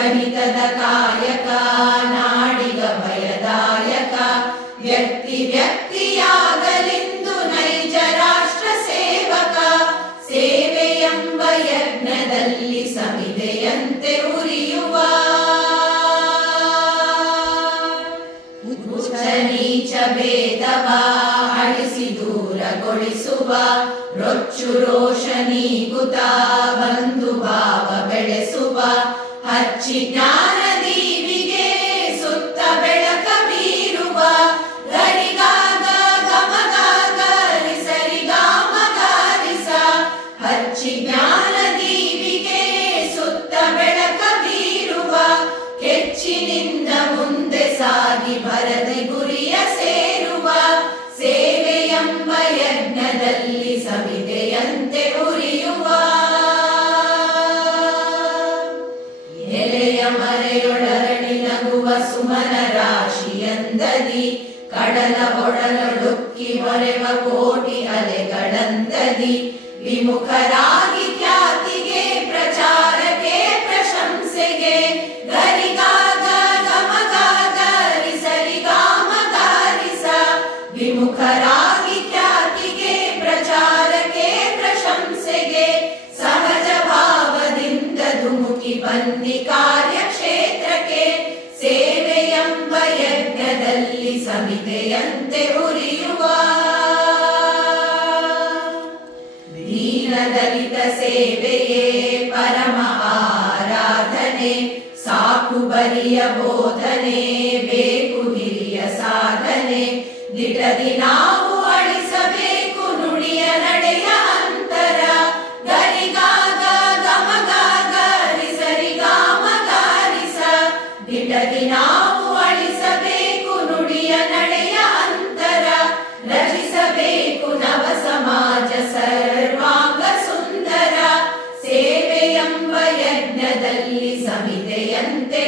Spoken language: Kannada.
ಲೋಕಹಿತದ ಕಾಯಕ ನಾಡಿಗ ಭಯದಾಯಕ ವ್ಯಕ್ತಿ ವ್ಯಕ್ತಿಯಾಗಲೆಂದು ನೈಜ ರಾಷ್ಟ್ರ ಸೇವಕ ಸೇವೆಯೆಂಬ ಯಜ್ಞದಲ್ಲಿ ಸಮಿದೆಯಂತೆ ಉರಿಯುವ ಉಚ್ಚ ನೀಚ ಭೇದವ ಅಳಿಸಿ ದೂರಗೊಳಿಸುವ ರೊಚ್ಚು ರೋಷನಿ ಕುತ ಬಂಧು ಭಾವ ಬೆಳೆಸುವ ಹಚ್ಚಿ ಜ್ಞಾನ ದೀವಿಗೆ ಸುತ್ತ ಬೆಳಕ ಬೀರುವ ಗರಿಗಾಗ ಗಮಗಾಗ ಸರಿಗಾಮ ಗಾರಿಸ ಹಚ್ಚಿ ಜ್ಞಾನ ದೀವಿಗೆ ಸುತ್ತ ಬೆಳಕ ಬೀರುವ ಕೆಚ್ಚಿನಿಂದ ಮುಂದೆ ಸಾಗಿ ಭರದಿ ಗುರಿಯ ಸೇರುವ ಸೇವೆಯೆಂಬ ಯಜ್ಞದಲ್ಲಿ ಸಮಿದೆಯಂತೆ ಉರಿಯುವ ಎಲೆಯ ಮರೆಯೊಳರಳಿ ನಗುವ ಸುಮನ ರಾಶಿಯಂದದಿ ಕಡಲ ಒಡಲೊಡುಕ್ಕಿ ಮೊರೆವ ಕೋಟಿ ಅಲೆಗಳಂದದಿ ವಿಮುಖರಾಗಿ ಖ್ಯಾತಿಗೆ ಪ್ರಚಾರಕ್ಕೆ ಪ್ರಶಂಸೆಗೆ ಗರಿಗಾಗ ಗಮಗಾಗ ಸರಿಗಾಮ ಗಾರಿಸ ವಿಮುಖರಾಗಿ ಖ್ಯಾತಿಗೆ ಪ್ರಚಾರಕ್ಕೆ ಪ್ರಶಂಸೆಗೆ ಸಹಜ ಭಾವದಿಂದ ಧುಮುಕಿ ಬನ್ನಿ ಕಾರ್ಯಕ್ಷೇತ್ರಕ್ಕೆ ಸೇವೆಯೆಂಬ ಯಜ್ಞದಲ್ಲಿ ಸಮಿದೆಯಂತೆ ಉರಿಯುವ ದೀನದಲಿತ ಸೇವೆಯೇ ಪರಮ ಆರಾಧನೆ ಸಾಕು ಬರಿಯ ಬೋಧನೆ ಬೇಕು ಹಿರಿಯ ಸಾಧನೆ ದಿಟದಿ ನಾವು ಅಳಿಸಬೇಕು ನುಡಿಯ ನಡೆಯ ಅಂತರ ಗರಿಗಾಗ ಗಮಗಾಗ ಸರಿಗಾಮ ಗಾರಿಸ ದಿಟದಿ ನಾವು ಅಳಿಸಬೇಕು ನುಡಿಯ ನಡೆಯ ಅಂತರ ರಚಿಸಬೇಕು ನವ ಸಮಾಜ ಸರ್ವಾಂಗ ಸುಂದರ ಸೇವೆಯೆಂಬ ಯಜ್ಞದಲ್ಲಿ ಸಮಿದೆಯಂತೆ